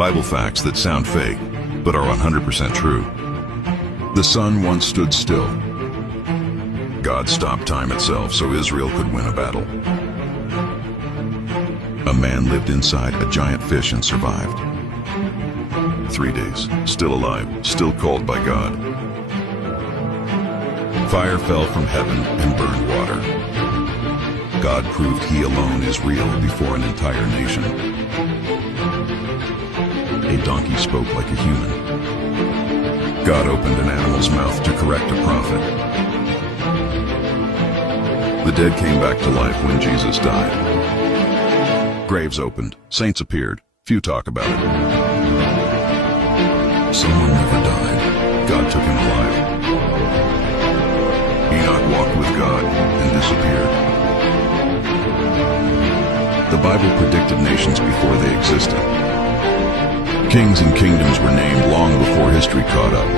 Bible facts that sound fake, but are 100% true. The sun once stood still. God stopped time itself so Israel could win a battle. A man lived inside a giant fish and survived. 3 days, still alive, still called by God. Fire fell from heaven and burned water. God proved he alone is real before an entire nation. A donkey spoke like a human. God opened an animal's mouth to correct a prophet. The dead came back to life when Jesus died. Graves opened, saints appeared, few talk about it. Someone never died. God took him alive. Enoch walked with God and disappeared. The Bible predicted nations before they existed. Kings and kingdoms were named long before history caught up.